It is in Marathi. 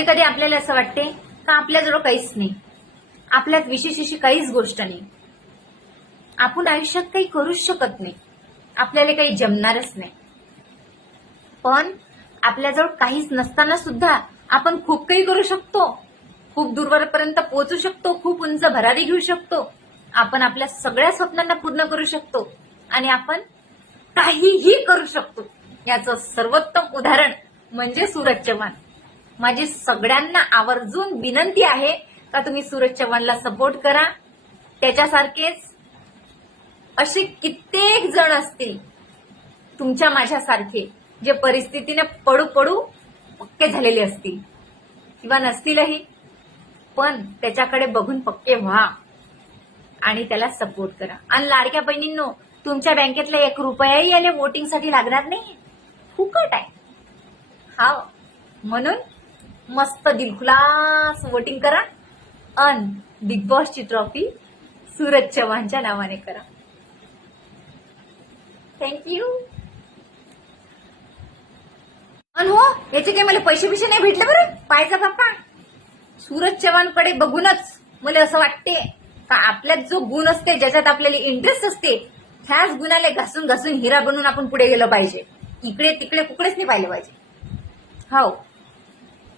कधी कधी आपल्याला असं वाटते का आपल्याजवळ काहीच नाही. आपल्यात विशेष अशी काहीच गोष्ट नाही. आपण आयुष्यात काही करूच शकत नाही. आपल्याला काही जमणारच नाही. पण आपल्याजवळ काहीच नसताना सुद्धा आपण खूप काही करू शकतो. खूप दूरवरपर्यंत पोहोचू शकतो. खूप उंच भरारी घेऊ शकतो. आपण आपल्या सगळ्या स्वप्नांना पूर्ण करू शकतो. आणि आपण काहीही करू शकतो. याचं सर्वोत्तम उदाहरण म्हणजे सूरज चव्हाण. माझी सगळ्यांना आवर्जून विनंती आहे का तुम्ही सूरज चव्हाणला सपोर्ट करा. त्याच्यासारखेच असे कित्येक जण असतील तुमच्या माझ्यासारखे जे परिस्थितीने पडू पडू पक्के झालेले असतील. किंवा नसतीलही पण त्याच्याकडे बघून पक्के व्हा आणि त्याला सपोर्ट करा. आणि लाडक्या बहिणींनो तुमच्या बँकेतला एक रुपयाही याने वोटिंगसाठी लागणार नाही फुकट आहे. हा म्हणून मस्त दिलखुलास वोटिंग करा. अन बिग बॉसची ट्रॉफी सूरज चव्हाणच्या नावाने करा. थँक्यू अन हो याचे काही मला पैसे बिशे नाही भेटले बरं? पाहायचा बाप्पा सूरज चव्हाणकडे बघूनच मला असं वाटते का आपल्यात जो गुण असते ज्याच्यात आपल्याला इंटरेस्ट असते ह्याच गुणाला घासून घासून हिरा बनून आपण पुढे गेलो पाहिजे. इकडे तिकडे कुकडेच नाही पाहिलं पाहिजे. हो.